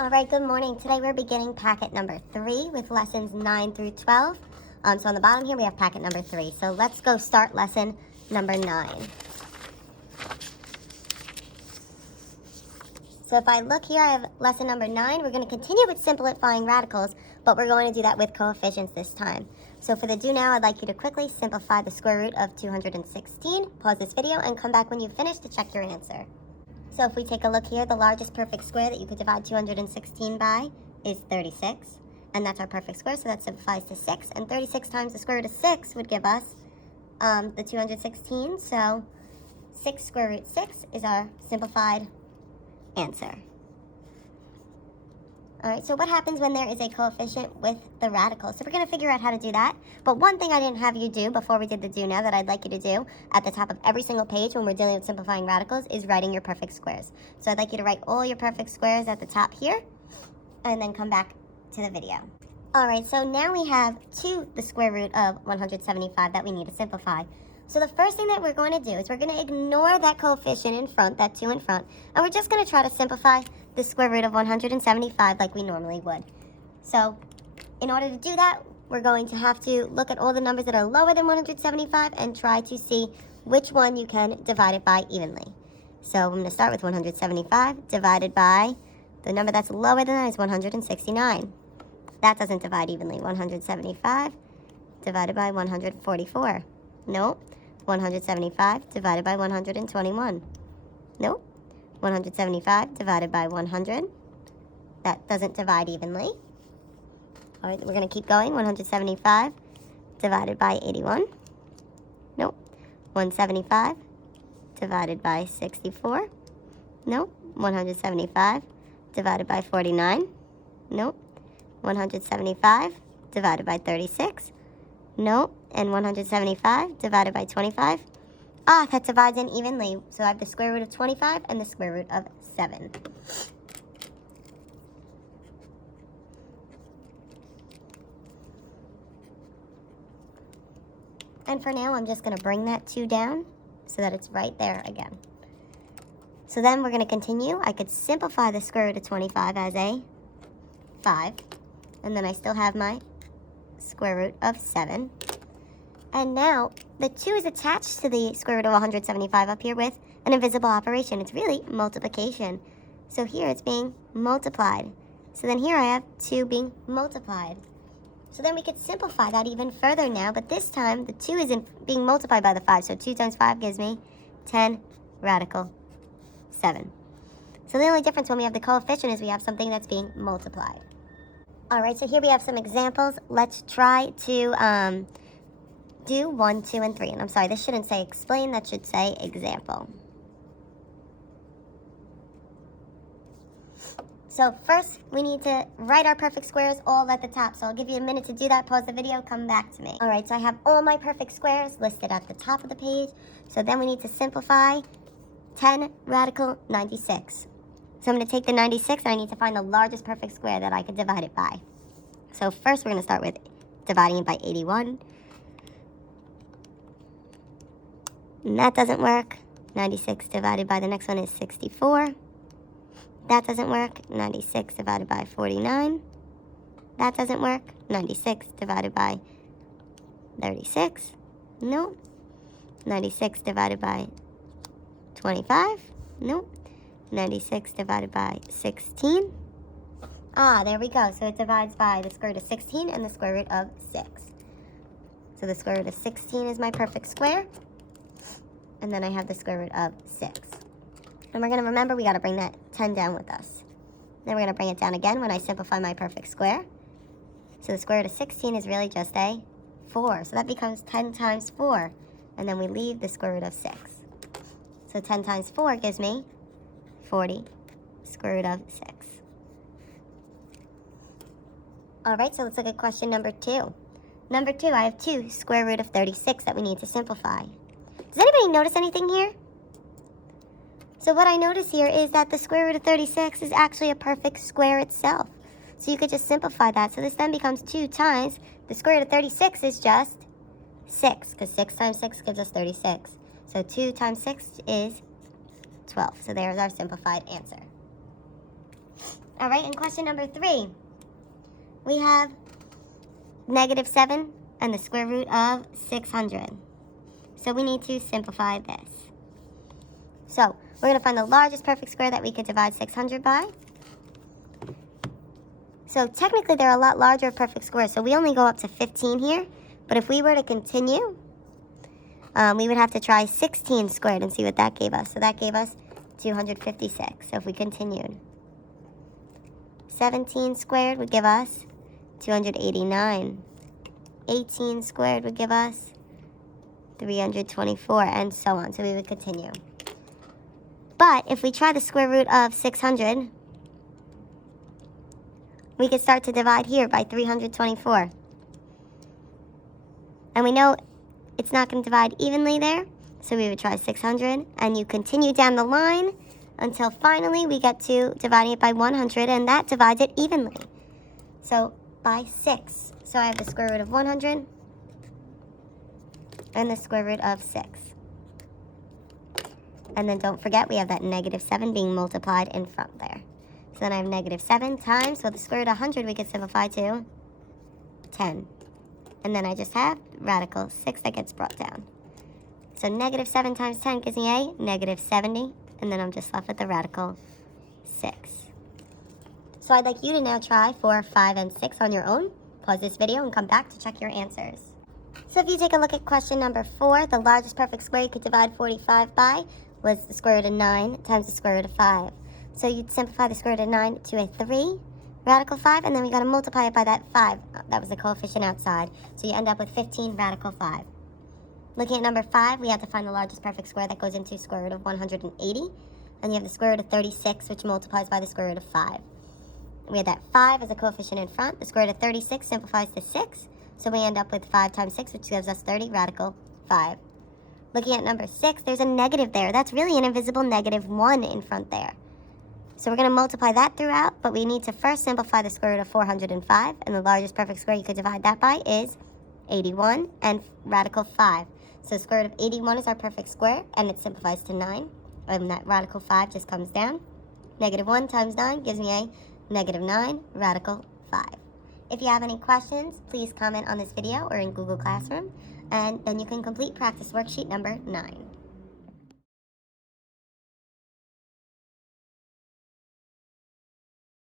All right, good morning. Today we're beginning packet number 3 with lessons 9 through 12. So on the bottom here we have packet number 3. So let's go start lesson number 9. So if I look here, I have lesson number 9. We're going to continue with simplifying radicals, but we're going to do that with coefficients this time. So for the do now, I'd like you to quickly simplify the square root of 216. Pause this video and come back when you've finished to check your answer. So if we take a look here, the largest perfect square that you could divide 216 by is 36. And that's our perfect square, so that simplifies to 6. And 36 times the square root of 6 would give us the 216. So 6 square root 6 is our simplified answer. All right, so what happens when there is a coefficient with the radical? So we're going to figure out how to do that. But one thing I didn't have you do before we did the do now that I'd like you to do at the top of every single page when we're dealing with simplifying radicals is writing your perfect squares. So I'd like you to write all your perfect squares at the top here and then come back to the video. All right, so now we have the square root of 175 that we need to simplify. So the first thing that we're going to do is we're going to ignore that coefficient in front, that 2 in front, and we're just going to try to simplify the square root of 175 like we normally would. So in order to do that, we're going to have to look at all the numbers that are lower than 175 and try to see which one you can divide it by evenly. So I'm going to start with 175 divided by the number that's lower than that is 169. That doesn't divide evenly. 175 divided by 144. Nope. 175 divided by 121. Nope. 175 divided by 100. That doesn't divide evenly. All right, we're going to keep going. 175 divided by 81. Nope. 175 divided by 64. Nope. 175 divided by 49. Nope. 175 divided by 36. Nope. And 175 divided by 25. That divides in evenly. So I have the square root of 25 and the square root of 7. And for now, I'm just going to bring that 2 down so that it's right there again. So then we're going to continue. I could simplify the square root of 25 as a 5. And then I still have my square root of 7. And now, the 2 is attached to the square root of 175 up here with an invisible operation. It's really multiplication. So here it's being multiplied. So then here I have 2 being multiplied. So then we could simplify that even further now, but this time the 2 isn't being multiplied by the 5. So 2 times 5 gives me 10 radical 7. So the only difference when we have the coefficient is we have something that's being multiplied. All right, so here we have some examples. Let's try to do 1, 2, and 3. And I'm sorry, this shouldn't say explain, that should say example. So first, we need to write our perfect squares all at the top. So I'll give you a minute to do that. Pause the video, come back to me. All right, so I have all my perfect squares listed at the top of the page. So then we need to simplify 10 radical 96. So I'm going to take the 96 and I need to find the largest perfect square that I could divide it by. So first, we're going to start with dividing it by 81. And that doesn't work. 96 divided by the next one is 64. That doesn't work. 96 divided by 49. That doesn't work. 96 divided by 36. Nope. 96 divided by 25. Nope. 96 divided by 16. There we go. So it divides by the square root of 16 and the square root of 6. So the square root of 16 is my perfect square. And then I have the square root of 6. And we're going to remember we got to bring that 10 down with us. Then we're going to bring it down again when I simplify my perfect square. So the square root of 16 is really just a 4. So that becomes 10 times 4. And then we leave the square root of 6. So 10 times 4 gives me 40 square root of 6. All right, so let's look at question number 2. Number 2, I have 2 square root of 36 that we need to simplify. Does anybody notice anything here? So what I notice here is that the square root of 36 is actually a perfect square itself. So you could just simplify that. So this then becomes 2 times the square root of 36 is just 6, because 6 times 6 gives us 36. So 2 times 6 is 12. So there's our simplified answer. All right, in question number 3, we have -7 and the square root of 600. So we need to simplify this. So we're going to find the largest perfect square that we could divide 600 by. So technically they're a lot larger perfect squares, so we only go up to 15 here. But if we were to continue, we would have to try 16 squared and see what that gave us. So that gave us 256. So if we continued, 17 squared would give us 289. 18 squared would give us 324, and so on. So we would continue. But if we try the square root of 600, we could start to divide here by 324. And we know it's not going to divide evenly there, so we would try 600, and you continue down the line until finally we get to dividing it by 100, and that divides it evenly. So by 6. So I have the square root of 100 and the square root of 6. And then don't forget we have that -7 being multiplied in front there. So then I have -7 times, so the square root of 100 we could simplify to 10. And then I just have radical 6 that gets brought down. So -7 times 10 gives me a -70, and then I'm just left with the radical 6. So I'd like you to now try 4, 5, and 6 on your own. Pause this video and come back to check your answers. So if you take a look at question number 4, the largest perfect square you could divide 45 by was the square root of 9 times the square root of 5. So you'd simplify the square root of 9 to a 3, radical 5, and then we got to multiply it by that 5. That was the coefficient outside. So you end up with 15 radical 5. Looking at number 5, we have to find the largest perfect square that goes into square root of 180. And you have the square root of 36, which multiplies by the square root of 5. We had that 5 as a coefficient in front. The square root of 36 simplifies to 6. So we end up with 5 times 6, which gives us 30 radical 5. Looking at number 6, there's a negative there. That's really an invisible -1 in front there. So we're going to multiply that throughout, but we need to first simplify the square root of 405, and the largest perfect square you could divide that by is 81 and radical 5. So square root of 81 is our perfect square, and it simplifies to 9, and that radical 5 just comes down. -1 times 9 gives me a -9 radical 5. If you have any questions, please comment on this video or in Google Classroom, and then you can complete practice worksheet number 9.